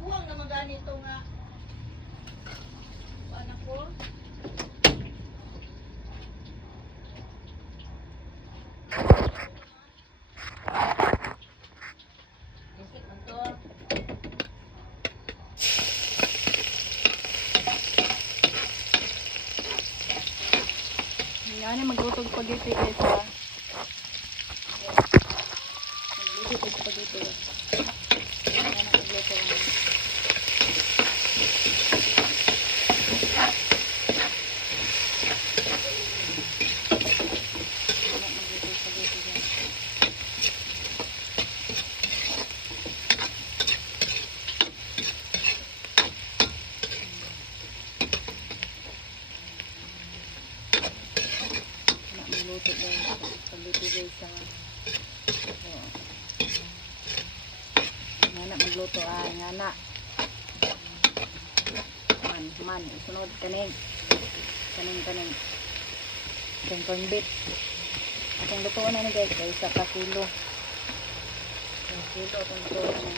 Buwang naman ganito nga. Anak ko. Isip mo to. Yan, maglutog spaghetti guys ha. Maglutog spaghetti. Yan ang magluto naman. Magluto guys. Spaghetti guys ha. Ngana magluto ngana. Man, isunod kaning. Kaning. Itong corn beef. Atong lutuan na ni guys, sa kilo. Kilo atong lutuan na.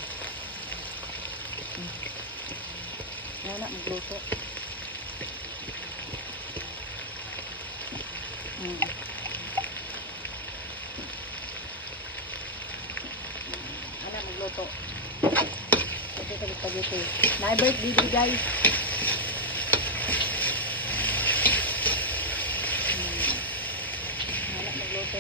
Ngana magluto. Anak magluto. Ito sa spaghetti. Na-birthday di guys. Anak magluto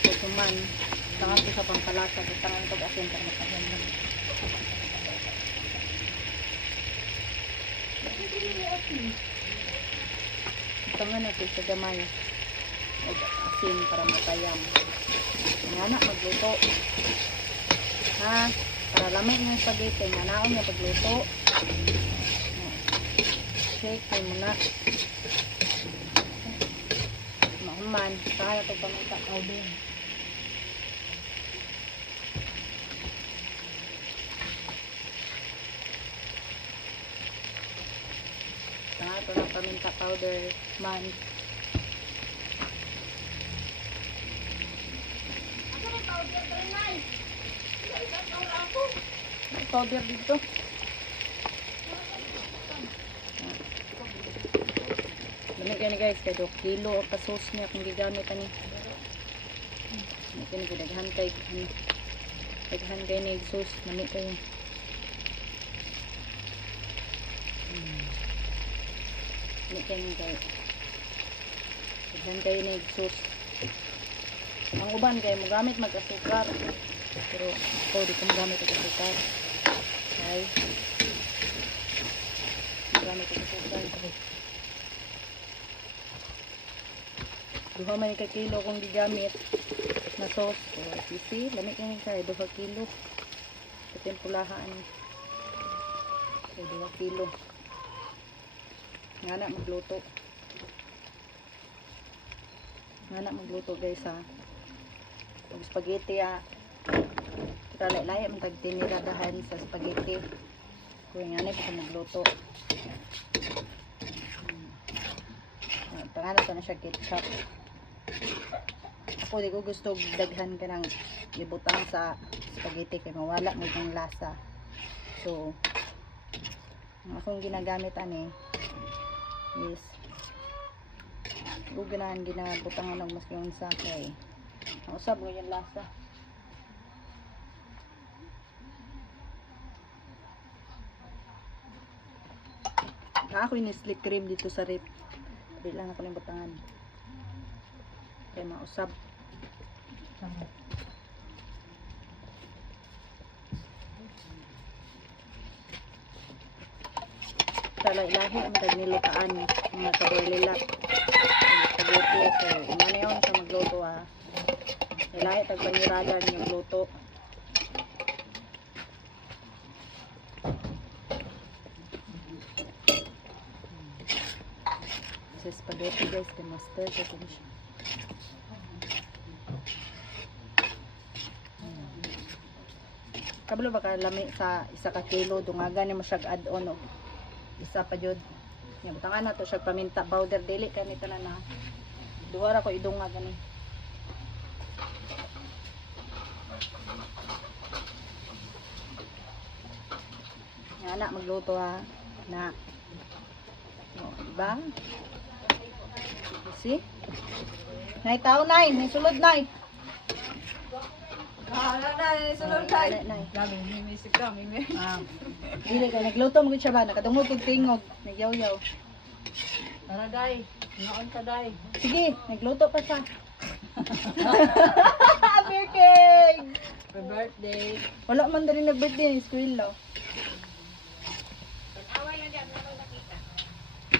Kusuman. Tangan ko sa pangkalasa. Tangan ko asin para makahalan. Tangan natin sa gamay. Asin para matayam. Ngana magluto. Ha? Para lamig ng spaghetti. Nganaon na pagluto. Shake mo muna. Man, para ito paminta powder. Para ito ng paminta powder man. Ano may powder ka rin ay? May powder dito. Lamig yan guys, kaya 2 kilo o kasos niya kung gigamit ani. Ito na daghan kay daghan kay na sauce, lamig kayo. Lamig kayo guys. Daghan kayo na sauce. Ang uban kayo magamit mag-asukar. Pero ako di ko magamit mag-asukar. Okay. Magamit mag-asukar. Duha man ka kilo kung gigamit na sauce. So, easy. Lamig yan ka. 2 kilo. Patimpulahaan. So, 2 kilo. Ngana magluto. Ngana magluto guys ha. Pag spaghetti kita laylay man tag tiniradahan sa spaghetti. Kung ngana pa magluto. Pangalan ko na siya ketchup. Ako di ko gusto daghan ka ng ibutang sa spaghetti kaya mawala mo yung lasa. So ang akong ginagamit is huwag ganahan ginabutangan ng mas yung sa kay mausap mo yung lasa. Ako yung slick cream dito sa rip. Bilang ako ng butangan. Kaya mausap. sa lahi ang nilutaan mga kabarlilak. Spaghetti, so umano yun sa magluto ha. Ilahi tagpaniragan yung luto. Sa spaghetti guys, the master sa siya. Kabalo ba ka lami sa isa ka kilo dungaga ni mo siya add-on og isa pa jud. Nya butangan na to siya paminta powder dili kani tanan na. Duha ra ko idunga gani. Nya na magluto ha na. O, diba? See? Nay tao nay, may sulod nay. Sunod Nay, tayo. nay. Grabe, mimisip ka, mimi. Ah. Dili ka nagluto mo gud siya ba nakadungog kog tingog, nagyaw-yaw. Tara, day. Ngaon ka, day. Sige, nagluto pa siya. Beer cake! Happy birthday. Wala man din nag-birthday ng school lo.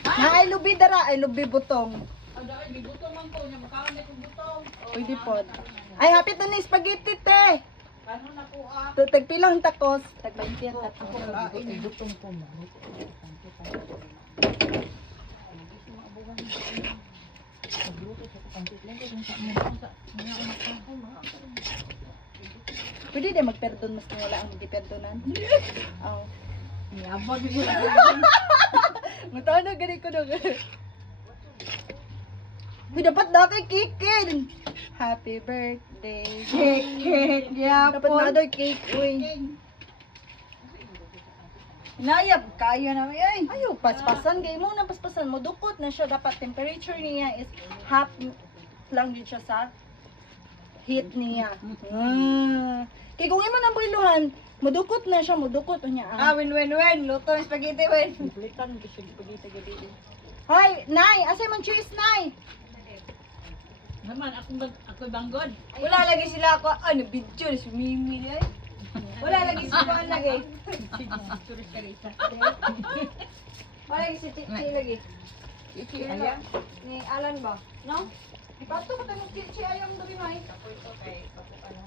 Na ay lubi dara, ay lubi butong. Ada, ay, bibuto man ko. Niya, makaon na kong butong. Pwede pod. Ay, hapit na ni spaghetti te. Paano na po, ah? Tagpilang takos, tag 20 ang takos. Butong po mo. Pwede din magperdon mas wala ang hindi perdonan. Oh. Niyabag mo na. Matawa na gani ko na. Uy, dapat na kay kikin. Happy birthday. Cake, Dapat na doy cake, uy. Inayab, kaya na ay. Ayaw, paspasan. Gaya mo na paspasan mo. Dukot na siya. Dapat temperature niya is half lang din siya sa heat niya. Kaya kung imo na boiluhan, mudukot na siya. Mudukot niya. Ah, win. Luto yung spaghetti, win. Iplitan ko siya. Pagita-gabi. Hoy, Nay! Asay man cheese, Nay! Naman, ako banggod. Wala lagi sila ako. Ano, video na si Mimi ay. Wala lagi sila lagi. Wala lagi si Chichi lagi. Iki, Ayan. Ni Alan ba? No? Ipato ko tayo chichi ayang doon, Nay.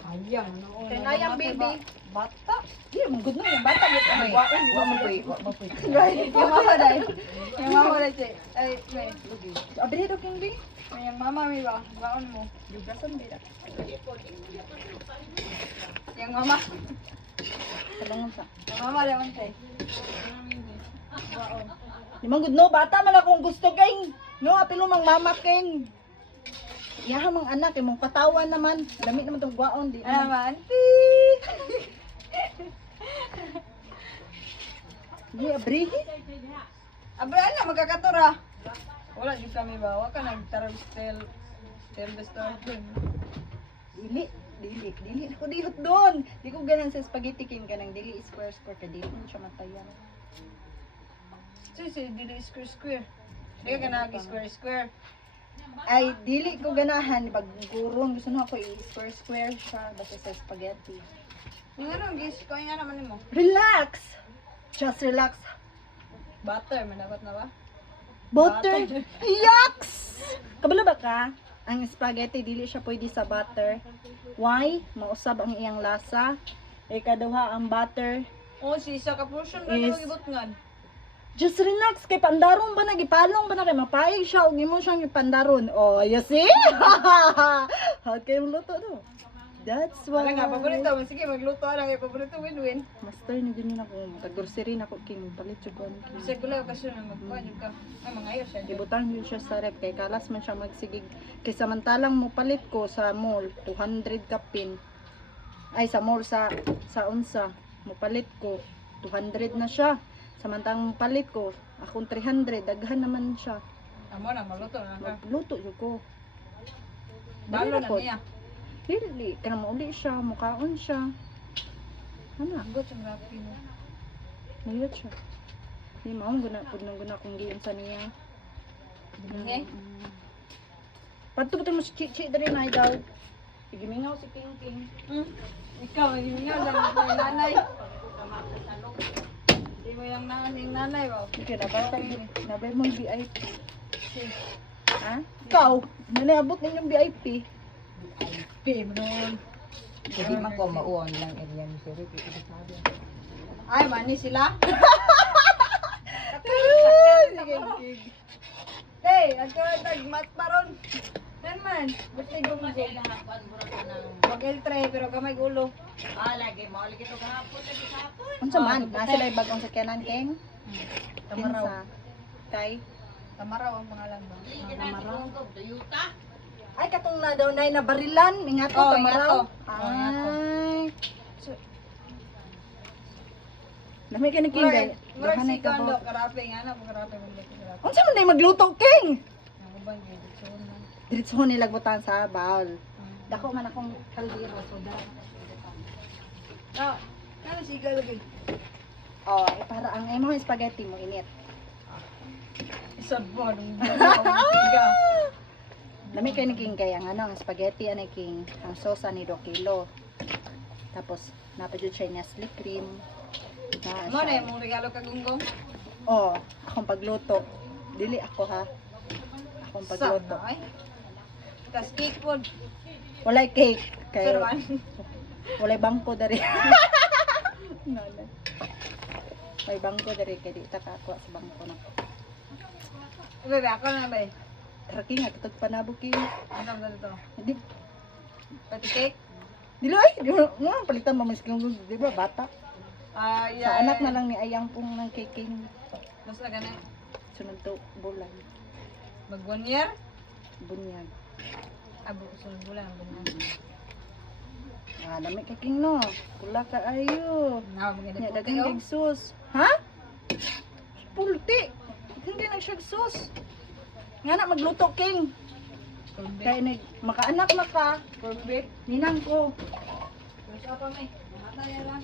Ayang, no. Kay Nayang baby. Bata. Di, manggod na yung bata. Ano, waon. Wa mo po. Right. Yung mama dahil. Yung mama dahil. Ay, may. Abri do king bi. Yung mama may ba? Baon mo. Bigasan bida. Yung mama. Talungon sa. Yung mama lang tay. Di manggod no, bata man akong gusto king. No, apilo mang mama king. Iyaha mang anak, imong katawan naman. Dami naman tong gwaon di. Ano ba, auntie? Di abri. Abra na, magkakatura. Wala din kami ba? Wala ka nagtarang tell the story dun. Dili ako dihot doon. Di ko ganan sa spaghetti king kanang dili square ka dili mo siya matayan. So, dili square. Hindi ka nag-square. Ay dili ko ganahan pag gurong gusto na ako i-square siya basta sa spaghetti. Yung ano, gis ko nga naman mo. Relax. Just relax. Butter, managot na ba? Butter. Yucks! Kabalo ba ka? Ang spaghetti dili siya pwede sa butter. Why? Mausab ang iyang lasa. Ikaduha ang butter. Oh, si isa ka portion na Is- lang ibutngan. Just relax kay pandaron ba na gipalong ba na kay mapayag siya ug imo siyang ipandaron. Oh, you see? Okay mo luto no. That's why. Wala nga, paborito mo. Sige, magluto na kay paborito, win-win. Master ni din ako tag-grocery na ko king palit jud ko. Bisa ko lang kasi na magkuhan yung ka. Ay, mga ayos siya. Ibutang yun siya sa rep kay kalas man siya magsigig. Kay samantalang mo palit ko sa mall 200 kapin. Ay sa mall sa unsa mo palit ko 200 na siya. Samantalang mo palit ko akong 300 daghan naman siya. Amo na, magluto na ka. Magluto jud ko. Balo na po. niya. Dili kana mauli siya, mukaon siya. Ano? Gut yung rapi mo. Mayot siya. Di mao guna pud nang guna kung giyon sa niya. Okay? Padto mo si Chichi diri na daw. Gimingaw si King King. Ikaw, hindi mo nga lang nanay. Hindi mo yung nanay ba? Sige, nabay mong VIP. Ha? Ikaw, naniabot ninyong VIP. Pim noon. Hindi man ko mauon lang area ni Sir Ricky. Sabi. Ay, mani sila? Sige, sige. Hey, ako nagmat paron. Yan man, basta gumagod. Hapon mura ko ng Mag-L3 pero gamay ulo. lagi mo lagi to kahapon lagi kahapon. Unsa man, nasa lay bagong sakyanan King? Tamaraw. Kinsa? Kay? Tamaraw ang pangalan ba? Hindi na ko Toyota. Ay, katong na daw na barilan. Ingato, Oh, tamaraw. ingato. Oh, ingato. Ay. So, Lami ka ni King day. Murag Dahanay si ka Kondo, ba? karape nga na, karape mo dito karape. Unsa man day magluto King? Ang uban gyud so na. Diretso nila butan sa bowl. Dako man akong kaldero so dara. Ah, ano si lagi? Oh, para ang imong spaghetti mo init. Isod mo nung siga. Lami kay ni King kay ang ano, ang spaghetti ani King, ang sauce ni 2 kilo. Tapos napadyo siya niya slip cream. Mo na yung regalo kag gunggong. Oh, akong pagluto. Dili ako ha. Akong pagluto. Ay. Tas cake food. Walay cake kay Suruan. walay bangko dari. Nanay. May bangko dari kay di ta kakuha sa bangko na. Bebe, ako na ba? Traki nga kitag panabok King. Ano ba dito? Di Pati cake? dilo ay, di mo palitan mo miskin di ba bata. Ay, Sa anak na lang ni Ayang pong ng caking Mas na ganun. sunod to bulan. Mag 1 year? Bunyag. Abo ko sunod bulan. Ah, dami caking no. Pula ka ayo. Na, mga Nya dito dagang big sus. Ha? Pulti. Hindi na siya sus. Nga na magluto king. Kaya makaanak na ka. Perfect. Ninang ko. Terus apa may? Mataya lang.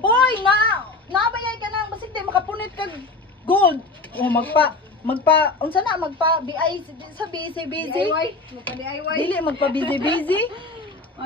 Hoy, nabayay ka nang basig di makapunit kag gold. Oh, unsa na magpa BI sa busy. DIY? Magpa DIY? Dili magpa busy.